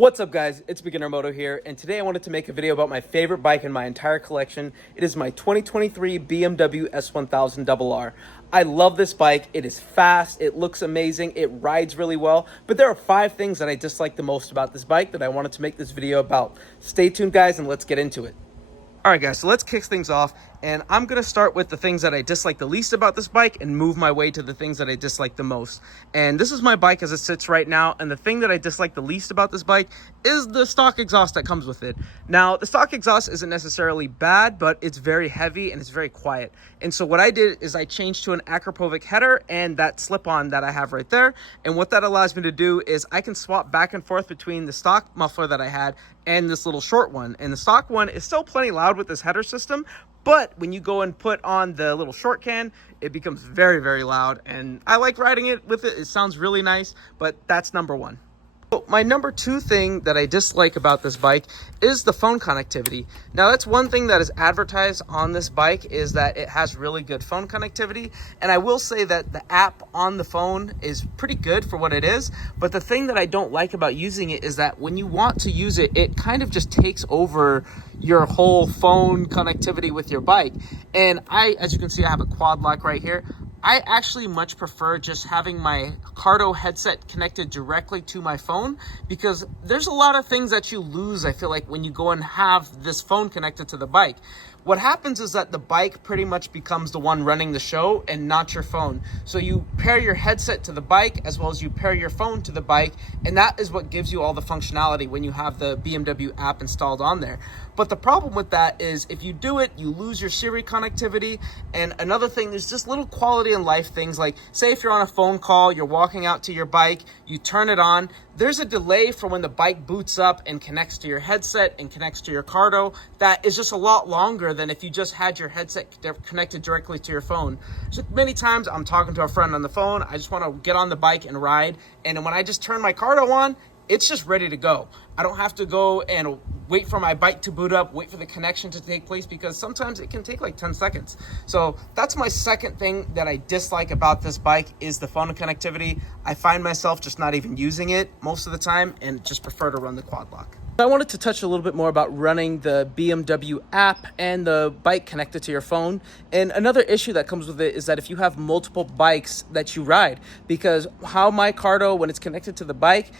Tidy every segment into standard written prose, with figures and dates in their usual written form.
What's up guys, it's Beginner Moto here, and today I wanted to make a video about my favorite bike in my entire collection. It is my 2023 BMW S1000RR. I love this bike. It is fast, it looks amazing, it rides really well, but there are 5 things that I dislike the most about this bike that I wanted to make this video about. Stay tuned guys, and let's get into it. Alright guys, so let's kick things off, and I'm going to start with the things that I dislike the least about this bike and move my way to the things that I dislike the most. And this is my bike as it sits right now, and the thing that I dislike the least about this bike is the stock exhaust that comes with it. Now, the stock exhaust isn't necessarily bad, but it's very heavy and it's very quiet. And so what I did is I changed to an Acropovic header and that slip-on that I have right there. And what that allows me to do is I can swap back and forth between the stock muffler that I had and this little short one. And the stock one is still plenty loud with this header system, but when you go and put on the little short can, it becomes very, very loud. And I like riding it with it. It sounds really nice, but that's number one. So my number 2 thing that I dislike about this bike is the phone connectivity. Now that's one thing that is advertised on this bike, is that it has really good phone connectivity. And I will say that the app on the phone is pretty good for what it is. But the thing that I don't like about using it is that when you want to use it, it kind of just takes over your whole phone connectivity with your bike. And as you can see, I have a quad lock right here. I actually much prefer just having my Cardo headset connected directly to my phone, because there's a lot of things that you lose, I feel like, when you go and have this phone connected to the bike. What happens is that the bike pretty much becomes the one running the show and not your phone. So you pair your headset to the bike as well as you pair your phone to the bike, and that is what gives you all the functionality when you have the BMW app installed on there. But the problem with that is if you do it, you lose your Siri connectivity. And another thing, there's just little quality in life things, like say if you're on a phone call, you're walking out to your bike, you turn it on, there's a delay from when the bike boots up and connects to your headset and connects to your Cardo that is just a lot longer than if you just had your headset connected directly to your phone. So many times I'm talking to a friend on the phone, I just want to get on the bike and ride, and when I just turn my Cardo on, it's just ready to go. I don't have to go and wait for my bike to boot up, wait for the connection to take place, because sometimes it can take like 10 seconds. So that's my second thing that I dislike about this bike, is the phone connectivity. I find myself just not even using it most of the time and just prefer to run the quad lock. I wanted to touch a little bit more about running the BMW app and the bike connected to your phone. And another issue that comes with it is that if you have multiple bikes that you ride, because how my Cardo, when it's connected to the bike,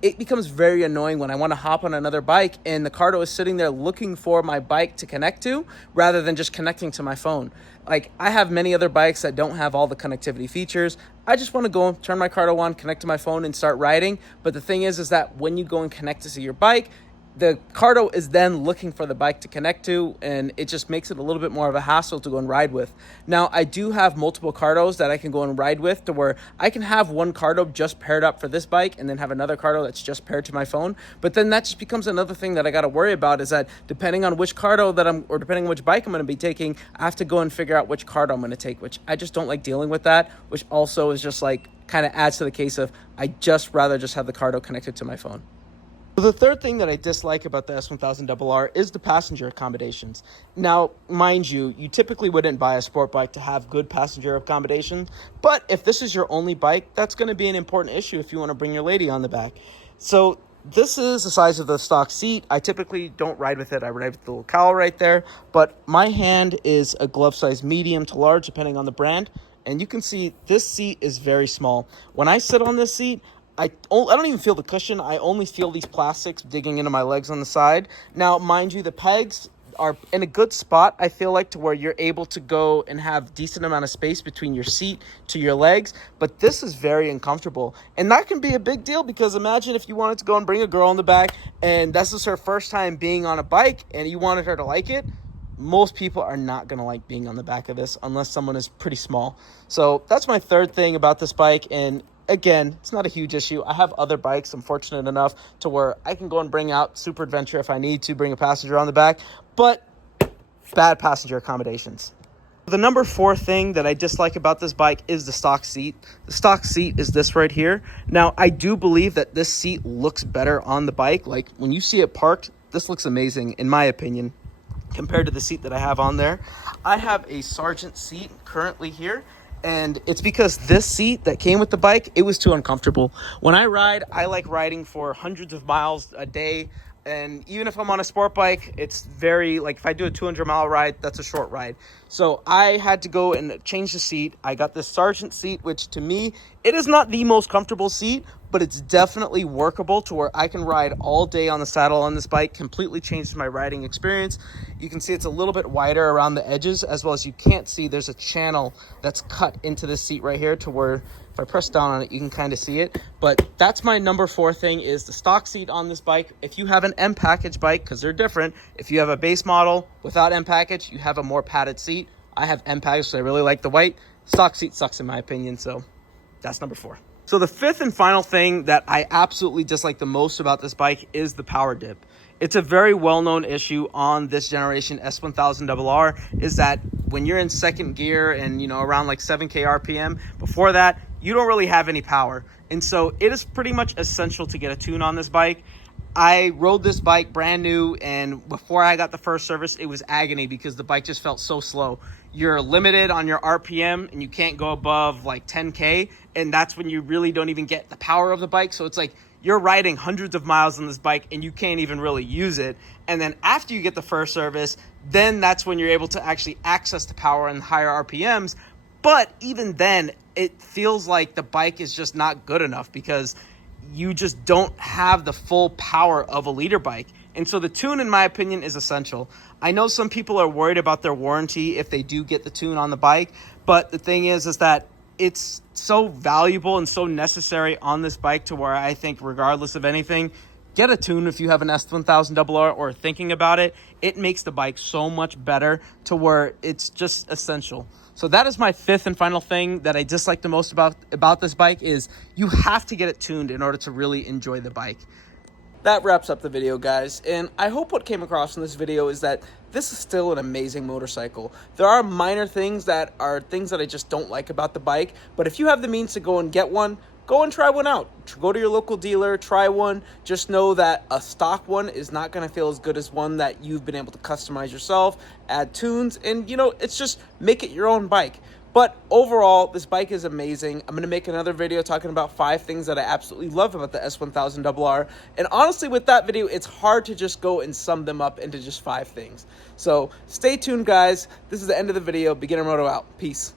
it becomes very annoying when I want to hop on another bike and the Cardo is sitting there looking for my bike to connect to rather than just connecting to my phone. Like, I have many other bikes that don't have all the connectivity features. I just want to go and turn my Cardo on, connect to my phone, and start riding. But the thing is that when you go and connect to your bike, the Cardo is then looking for the bike to connect to, and it just makes it a little bit more of a hassle to go and ride with. Now, I do have multiple Cardos that I can go and ride with, to where I can have one Cardo just paired up for this bike and then have another Cardo that's just paired to my phone. But then that just becomes another thing that I got to worry about, is that depending on which Cardo or depending on which bike I'm going to be taking, I have to go and figure out which Cardo I'm going to take, which I just don't like dealing with that, which also is just like kind of adds to the case of I just rather just have the Cardo connected to my phone. So the third thing that I dislike about the S1000RR is the passenger accommodations. Now, mind you, you typically wouldn't buy a sport bike to have good passenger accommodations, but if this is your only bike, that's going to be an important issue if you want to bring your lady on the back. So this is the size of the stock seat. I typically don't ride with it. I ride with the little cowl right there, but my hand is a glove size medium to large, depending on the brand. And you can see this seat is very small. When I sit on this seat, I don't even feel the cushion. I only feel these plastics digging into my legs on the side. Now, mind you, the pegs are in a good spot, I feel like, to where you're able to go and have decent amount of space between your seat to your legs. But this is very uncomfortable. And that can be a big deal, because imagine if you wanted to go and bring a girl in the back and this is her first time being on a bike and you wanted her to like it. Most people are not going to like being on the back of this unless someone is pretty small. So that's my third thing about this bike. And again, it's not a huge issue. I have other bikes. I'm fortunate enough to where I can go and bring out Super Adventure if I need to, bring a passenger on the back, but bad passenger accommodations. The number 4 thing that I dislike about this bike is the stock seat. The stock seat is this right here. Now, I do believe that this seat looks better on the bike. Like, when you see it parked, this looks amazing, in my opinion, compared to the seat that I have on there. I have a Sergeant seat currently here, And it's because this seat that came with the bike, it was too uncomfortable. When I ride, I like riding for hundreds of miles a day. And even if I'm on a sport bike, it's very, like if I do a 200-mile ride, that's a short ride. So I had to go and change the seat. I got this Sergeant seat, which to me, it is not the most comfortable seat, but it's definitely workable to where I can ride all day on the saddle on this bike. Completely changed my riding experience. You can see it's a little bit wider around the edges, as well as you can't see there's a channel that's cut into this seat right here to where if I press down on it, you can kind of see it. But that's my number 4 thing, is the stock seat on this bike. If you have an M package bike, because they're different, if you have a base model without M package, you have a more padded seat. I have M package, so I really like the white. Stock seat sucks in my opinion, so that's number 4. So the 5th and final thing that I absolutely dislike the most about this bike is the power dip. It's a very well-known issue on this generation S1000RR, is that when you're in second gear and, you know, around like 7K RPM, before that, you don't really have any power. And so it is pretty much essential to get a tune on this bike. I rode this bike brand new, and before I got the first service, it was agony because the bike just felt so slow. You're limited on your RPM and you can't go above like 10K, and that's when you really don't even get the power of the bike. So it's like you're riding hundreds of miles on this bike and you can't even really use it. And then after you get the first service, then that's when you're able to actually access the power and higher RPMs. But even then, it feels like the bike is just not good enough because you just don't have the full power of a leader bike. And so the tune, in my opinion, is essential. I know some people are worried about their warranty if they do get the tune on the bike, but the thing is that it's so valuable and so necessary on this bike to where I think regardless of anything, get a tune if you have an S1000RR or thinking about it. It makes the bike so much better to where it's just essential. So that is my 5th and final thing that I dislike the most about this bike, is you have to get it tuned in order to really enjoy the bike. That wraps up the video, guys, and I hope what came across in this video is that this is still an amazing motorcycle. There are minor things that are things that I just don't like about the bike, but if you have the means to go and get one, go and try one out. Go to your local dealer, try one. Just know that a stock one is not going to feel as good as one that you've been able to customize yourself, add tunes, and you know, it's just make it your own bike. But overall, this bike is amazing. I'm going to make another video talking about 5 things that I absolutely love about the S1000RR. And honestly, with that video, it's hard to just go and sum them up into just 5 things. So stay tuned, guys. This is the end of the video. Beginner Moto out. Peace.